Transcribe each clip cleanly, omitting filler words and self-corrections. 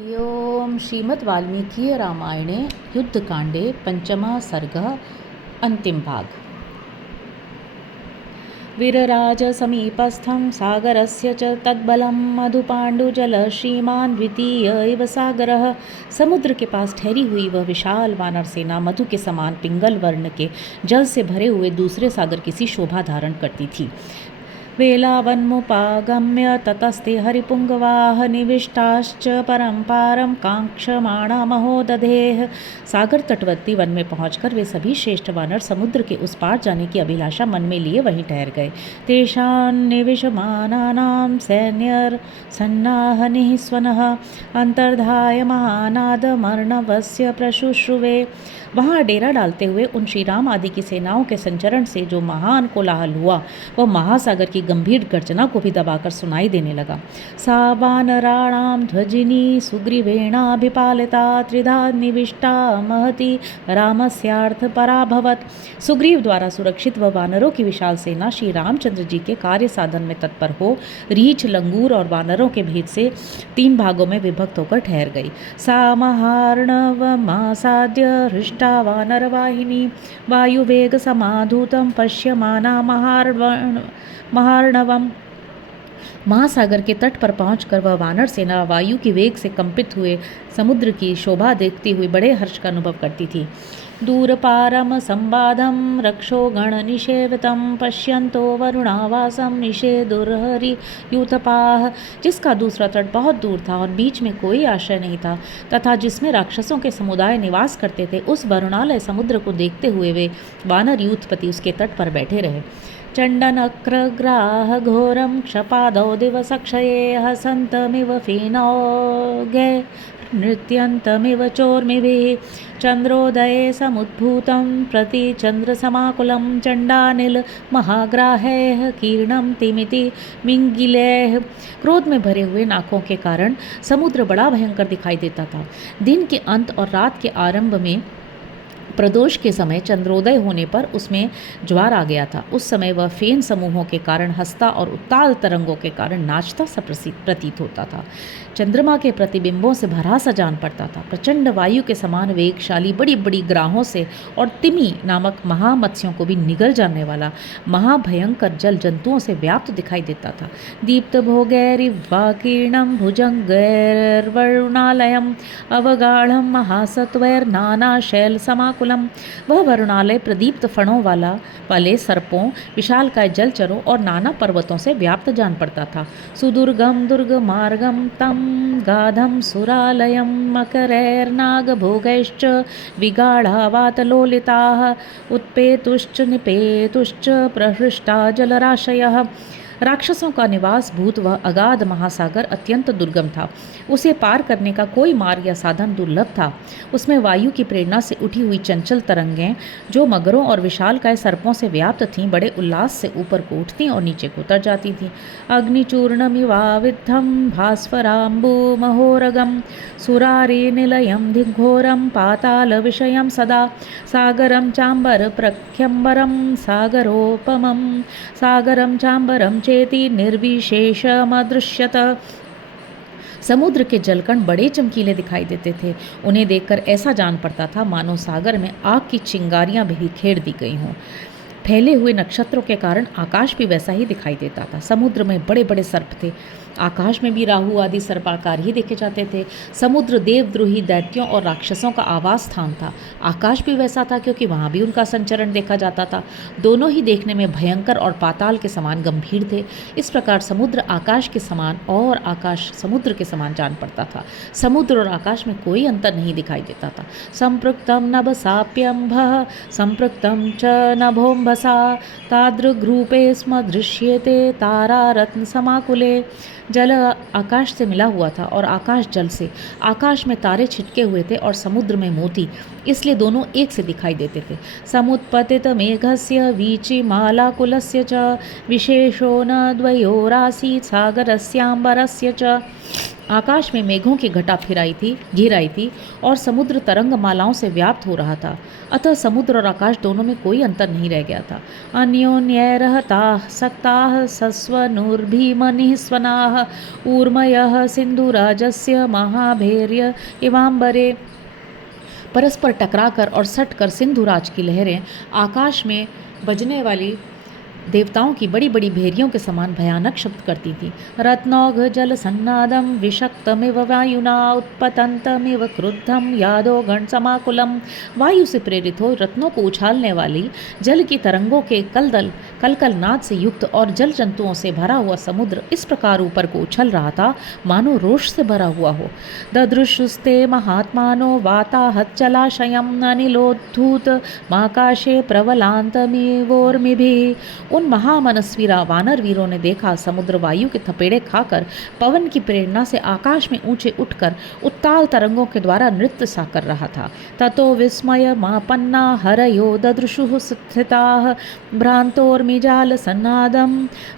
ओम श्रीमद् वाल्मीकि रामायणे युद्धकांडे पंचमः सर्गः अंतिम भाग। वीरराज समीपस्थं सागरस्य च तद्बलं मधुपाण्डुजल श्रीमान द्वितीय इव सागरः। समुद्र के पास ठहरी हुई वह विशाल वानर सेना मधु के समान पिंगल वर्ण के जल से भरे हुए दूसरे सागर की सी शोभा धारण करती थी। वेलावन्मुपागम्य ततस्ते हरिपुंगवाः निविष्टाश्च परम्पारं कांक्षमाणा महोदधेः। सागर तटवर्ती वन में पहुंचकर वे सभी श्रेष्ठ वानर समुद्र के उस पार जाने की अभिलाषा मन में लिए वहीं ठहर गए। तेषां निविशमानानां सैन्यर्सन्नाहनिः स्वनः अंतर्धाय महानादमर्णवस्य प्रशुश्रुवे। वहाँ डेरा डालते हुए उन श्रीराम आदि की सेनाओं के संचरण से जो महान कोलाहल हुआ वह महासागर की गंभीर गर्जना को भी दबाकर सुनाई देने लगा। सा वानराणां ध्वजिनी सुग्रीवेणाभिपालिता त्रिधा निविष्टा महती रामस्यार्थ पराभवत। सुग्रीव द्वारा सुरक्षित व वानरों की विशाल सेना श्री रामचंद्र जी के कार्य साधन में तत्पर हो रीछ, लंगूर और वानरों के भेद से 3 भागों में विभक्त होकर ठहर गई। सा महार्णवमासाद्य हृष्टा वानरवाहिनी वायुवेग समाधूतं पश्यमाना महार्णवम्। महासागर के तट पर पहुंचकर वह वानर सेना वायु की वेग से कंपित हुए समुद्र की शोभा देखती हुई बड़े हर्ष का अनुभव करती थी। दूरपारम संवादम रक्षोगण निषेवितं पश्यन्तो वरुणावासम निषेधुर्हरि यूथपाः। जिसका दूसरा तट बहुत दूर था और बीच में कोई आश्रय नहीं था तथा जिसमें राक्षसों के समुदाय निवास करते थे, उस वरुणालय समुद्र को देखते हुए वे वानर यूथपति उसके तट पर बैठे रहे। चण्डनक्रग्राह घोरं क्षपादौ दिवसक्षये हसन्तमिव फेनौघे नृत्यन्तमिव चोर्मिभिः। चन्द्रोदये समुद्भूतं प्रति चन्द्रसमाकुलं चण्डानिल महाग्राहैः कीर्णं तिमिति मिंगिलैः। क्रोध में भरे हुए नाकों के कारण समुद्र बड़ा भयंकर दिखाई देता था। दिन के अंत और रात के आरंभ में प्रदोष के समय चंद्रोदय होने पर उसमें ज्वार आ गया था। उस समय वह फेन समूहों के कारण हंसता और उत्ताल तरंगों के कारण नाचता सा प्रतीत होता था। चंद्रमा के प्रतिबिंबों से भरा सा जान पड़ता था। प्रचंड वायु के समान वेगशाली बड़ी बड़ी ग्राहों से और तिमी नामक महामत्स्यों को भी निगल जाने वाला महाभयंकर जल जंतुओं से व्याप्त दिखाई देता था। दीप्त भोगैरिवाकीर्णं भुजंगैर्वरुणालयम् अवगाढ़ं महासत्वैर्नाना शैल समाकुलम। वह वरुणालय प्रदीप्त फणों वाले सर्पों, विशालकाय जलचरों और नाना पर्वतों से व्याप्त जान पड़ता था। सुदुर्गम दुर्ग मार्गम तम गाधम सुरालयं मकरैर्नागभोगैश्च विगाढ़ावातलोलिताः उत्पेतुश्च निपेतुश्च प्रहृष्टा जलराशयः। राक्षसों का निवास भूत वह अगाध महासागर अत्यंत दुर्गम था। उसे पार करने का कोई मार्ग या साधन दुर्लभ था। उसमें वायु की प्रेरणा से उठी हुई चंचल तरंगें जो मगरों और विशालकाय सर्पों से व्याप्त थीं, बड़े उल्लास से ऊपर को उठती और नीचे को उतर जाती थीं। अग्निचूर्णमिवाविद्धं भास्वराम्बु महोरगम सुरारी निलयं दिग्घोरं पाताल विषयं सदा सागरं चाम्बर प्रख्यम्बरं सागरोपमं सागरं चाम्बरं चेति निर्विशेषमदृश्यत। समुद्र के जलकण बड़े चमकीले दिखाई देते थे। उन्हें देखकर ऐसा जान पड़ता था मानो सागर में आग की चिंगारियां भी बिखेर दी गई हों। फैले हुए नक्षत्रों के कारण आकाश भी वैसा ही दिखाई देता था। समुद्र में बड़े बड़े सर्प थे। आकाश में भी राहु आदि सर्पाकार ही देखे जाते थे। समुद्र देवद्रोही दैत्यों और राक्षसों का आवास स्थान था। आकाश भी वैसा था क्योंकि वहाँ भी उनका संचरण देखा जाता था। दोनों ही देखने में भयंकर और पाताल के समान गंभीर थे। इस प्रकार समुद्र आकाश के समान और आकाश समुद्र के समान जान पड़ता था। समुद्र और आकाश में कोई अंतर नहीं दिखाई देता था। संपृक्तम नभसाप्यम्भः संपृक्तम च नभोम्भसा तादृग्रूपे स्म दृश्येते तारा रत्न समाकुले। जल आकाश से मिला हुआ था और आकाश जल से। आकाश में तारे छिटके हुए थे और समुद्र में मोती, इसलिए दोनों एक से दिखाई देते थे। समुत्पतित मेघस्य वीचिमालाकुलस्य च विशेषो न द्वयोरासीत् सागरस्याम्बरस्य च। आकाश में मेघों की घटा घिर आई थी और समुद्र तरंग मालाओं से व्याप्त हो रहा था। अतः समुद्र और आकाश दोनों में कोई अंतर नहीं रह गया था। अन्योन्यैरहताः सक्ताः सस्वनुर्भीमनिः स्वनाः ऊर्मयः सिन्धुराजस्य महाभैर्य इवाम्बरे। परस्पर टकराकर और सटकर सिंधुराज की लहरें आकाश में बजने वाली देवताओं की बड़ी बड़ी भेरियों के समान भयानक शब्द करती थी। रत्नौघ जल सन्नादम विषक्तमिव वायुना उत्पतंतमिव क्रुद्धम यादो गण समाकुलम। वायु से प्रेरित हो रत्नों को उछालने वाली जल की तरंगों के कलकल नाद से युक्त और जल जंतुओं से भरा हुआ समुद्र इस प्रकार ऊपर को उछल रहा था मानो रोष से भरा हुआ हो। ददृशुस्ते महात्मानो वाताहच्चलाशयम अनिलोद्धूत माकाशे प्रवलांतमिवोर्मिभिः। उन महामनस्वी वानर वीरों ने देखा समुद्र वायु के थपेड़े खाकर पवन की प्रेरणा से आकाश में ऊंचे उठकर उत्ताल तरंगों के द्वारा नृत्य सा कर रहा था। ततो विस्मय मापन्ना हरयो ददृशुः स्थिताः भ्रांतोर्मिजाल सन्नादम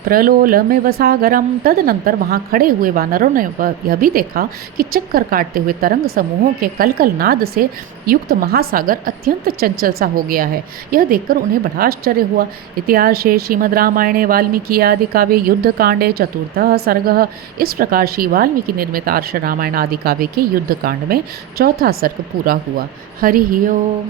प्रलोलमिव सागरम। तदनंतर वहां खड़े हुए वानरों ने यह भी देखा कि चक्कर काटते हुए तरंग समूहों के कलकल नाद से युक्त महासागर अत्यंत चंचल सा हो गया है। यह देखकर उन्हें बड़ा आश्चर्य हुआ। इतिहासे श्रीमद् रामायणे वाल्मीकि आदि काव्ये युद्ध कांडे चतुर्थः सर्गः। इस प्रकार श्री वाल्मीकि निर्मित आर्ष रामायण आदि काव्य के युद्ध कांड में चौथा सर्ग पूरा हुआ। हरि ओम।